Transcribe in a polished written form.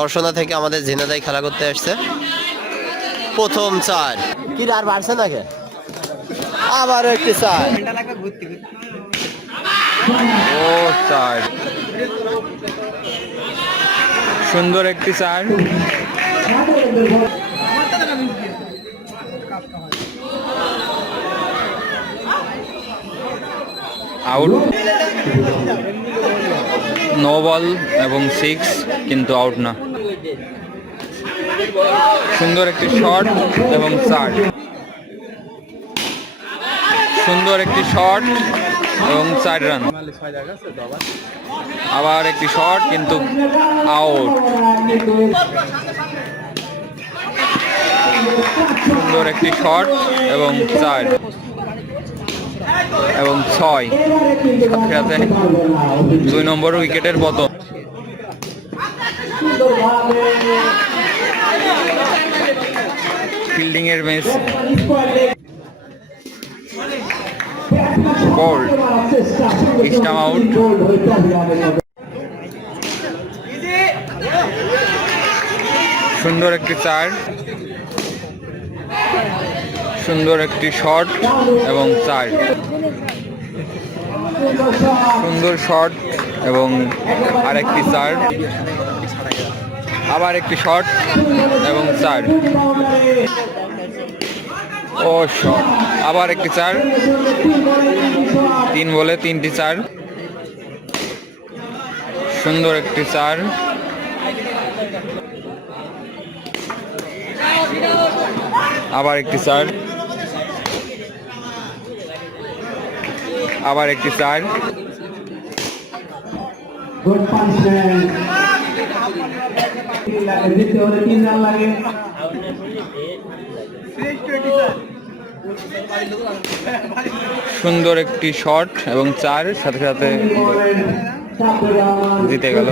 দর্শনা থেকে আমাদের ঝিনাইদহ খেলা করতে আসছে। প্রথম 4 কি আর বাড়ছে নাকি, আবার একটি 4। ও 4, সুন্দর একটি 4। আউট, নো বল এবং 6, কিন্তু আউট না। সুন্দর একটি শট এবং 4, সুন্দর একটি শট এবং 4 রান। আবার একটি শট কিন্তু আউট। সুন্দর একটি শট এবং 4 এবং 6, সাথে 2 নম্বর উইকেটের পতন। ফিল্ডিং এর মিস, বোল্ড, স্টাম্প আউট। সুন্দর একটি 4, সুন্দর একটি শট এবং 4, সুন্দর শট এবং আরেকটি 4, আবার একটি শট এবং 4, ও শট, আবার একটি 4, 3 বলে 3টি 4। সুন্দর একটি 4, আবার একটি 4, আবার একটি 4। সুন্দর একটি শট এবং 4, সাথে সাথে জিতে গেল।